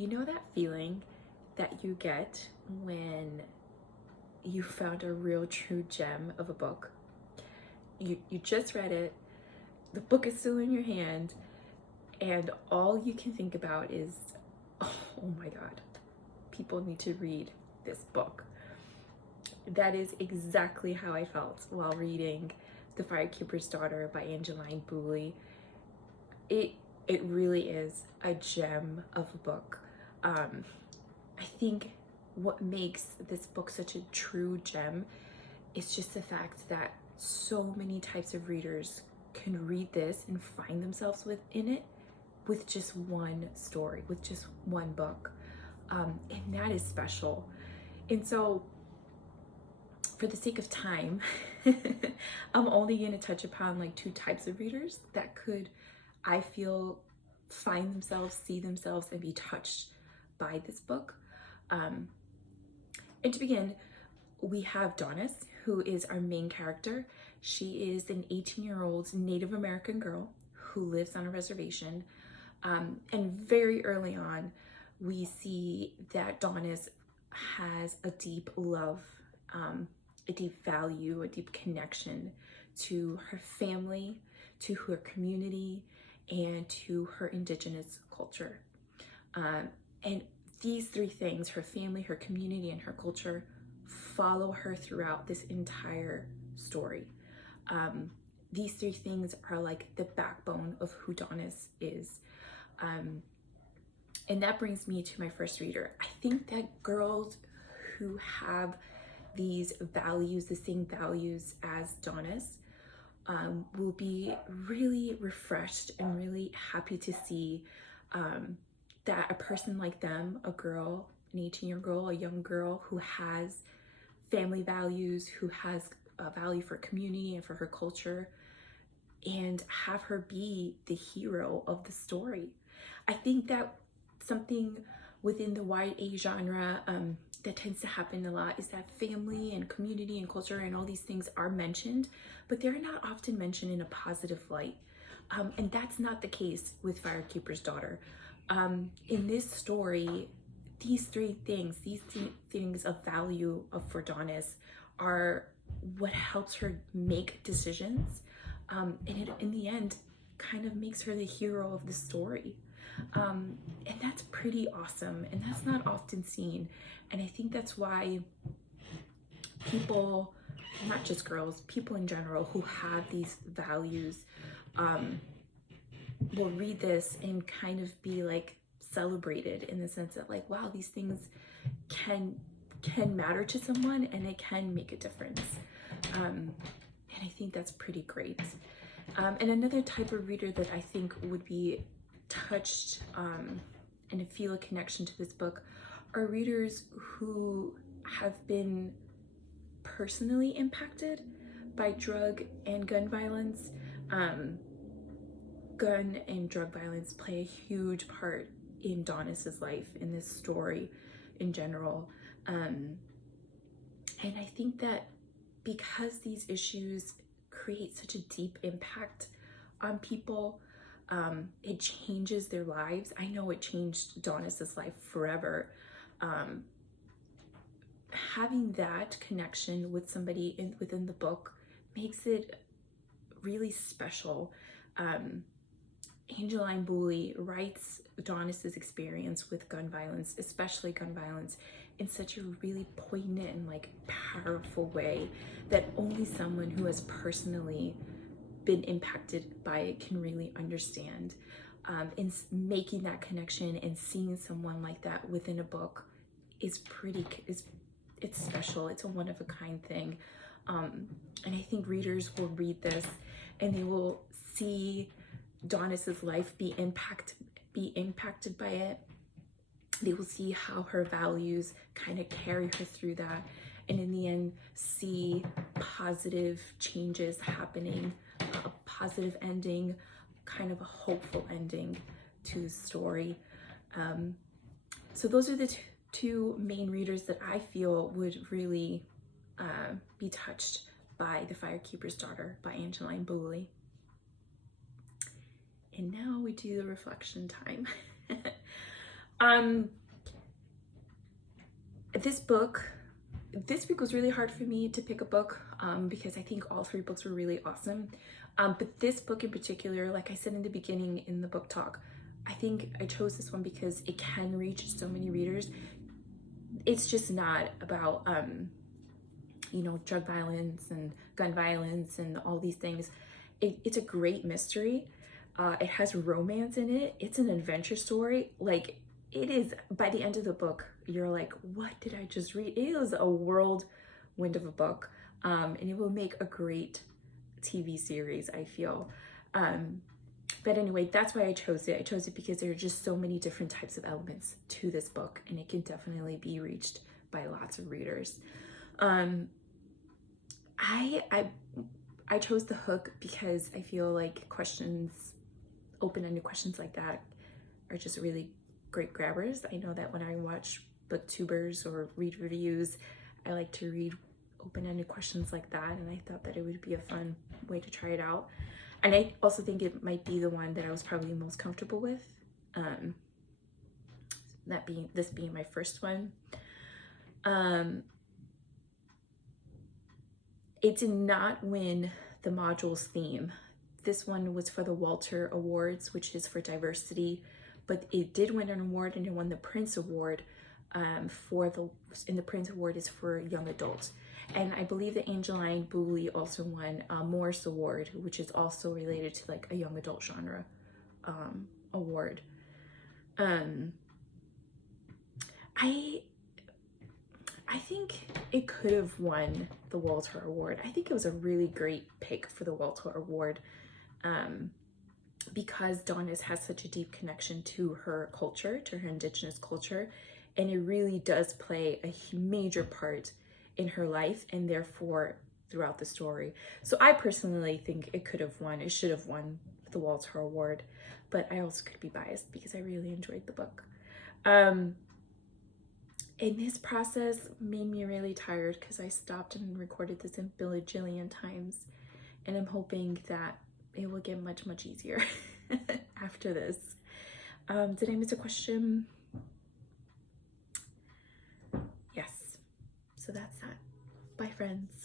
You know that feeling that you get when you found a real true gem of a book? You just read it, the book is still in your hand, and all you can think about is, oh my God, people need to read this book. That is exactly how I felt while reading The Firekeeper's Daughter by Angeline Boulley. It really is a gem of a book. I think what makes this book such a true gem is just the fact that so many types of readers can read this and find themselves within it with just one story, with just one book. And that is special. And so, for the sake of time, I'm only going to touch upon like two types of readers that could, I feel, find themselves, see themselves, and be touched by this book. And to begin, we have Donis, who is our main character. She is an 18-year-old Native American girl who lives on a reservation. And very early on, we see that Donis has a deep love, a deep value, a deep connection to her family, to her community, and to her indigenous culture. And these three things, her family, her community, and her culture, follow her throughout this entire story. These three things are like the backbone of who Donis is. And that brings me to my first reader. I think that girls who have these values, the same values as Donis, will be really refreshed and really happy to see that a person like them, a girl, an 18-year-old girl, a young girl who has family values, who has a value for community and for her culture, and have her be the hero of the story. I think that something within the YA genre that tends to happen a lot is that family and community and culture and all these things are mentioned, but they're not often mentioned in a positive light. And that's not the case with Firekeeper's Daughter. In this story, these three things of value for Donis are what helps her make decisions. And it, in the end, kind of makes her the hero of the story. And that's pretty awesome, and that's not often seen. And I think that's why people, not just girls, people in general who have these values, will read this and kind of be like celebrated in the sense that like, wow, these things can matter to someone and it can make a difference. And I think that's pretty great. And another type of reader that I think would be touched and feel a connection to this book are readers who have been personally impacted by drug and gun violence. Gun and drug violence play a huge part in Donis's life, in this story in general. And I think that because these issues create such a deep impact on people, it changes their lives. I know it changed Donis's life forever. Having that connection with somebody within the book makes it really special. Angeline Boulley writes Donis's experience with gun violence, especially gun violence, in such a really poignant and like powerful way that only someone who has personally been impacted by it can really understand. And making that connection and seeing someone like that within a book is it's special. It's a one-of-a-kind thing. And I think readers will read this and they will see Donis's life be impacted by it. They will see how her values kind of carry her through that, and in the end see positive changes happening, a positive ending, kind of a hopeful ending to the story. So those are the two main readers that I feel would really be touched by The Firekeeper's Daughter by Angeline Boulley. And now we do the reflection time. Um, this week was really hard for me to pick a book because I think all three books were really awesome. But this book in particular, like I said in the beginning in the book talk, I think I chose this one because it can reach so many readers. It's just not about, you know, drug violence and gun violence and all these things. It's a great mystery. It has romance in it. It's an adventure story. Like, it is, by the end of the book, you're like, what did I just read? It is a whirlwind of a book. And it will make a great TV series, I feel. But anyway, that's why I chose it. I chose it because there are just so many different types of elements to this book, and it can definitely be reached by lots of readers. I chose the hook because I feel like open-ended questions like that are just really great grabbers. I know that when I watch booktubers or read reviews, I like to read open-ended questions like that, and I thought that it would be a fun way to try it out. And I also think it might be the one that I was probably most comfortable with, this being my first one. It did not win the modules theme. This one was for the Walter Awards, which is for diversity, but it did win an award, and it won the Prince Award. And the Prince Award is for young adults. And I believe that Angeline Boulley also won a Morris Award, which is also related to like a young adult genre award. I think it could have won the Walter Award. I think it was a really great pick for the Walter Award because Donis has such a deep connection to her culture, to her indigenous culture, and it really does play a major part in her life and therefore throughout the story. So I personally think it should have won the Walter Award, but I also could be biased because I really enjoyed the book. And this process made me really tired because I stopped and recorded this a bajillion times, and I'm hoping that it will get much, much easier after this. Did I miss a question? Yes. So that's that. Bye, friends.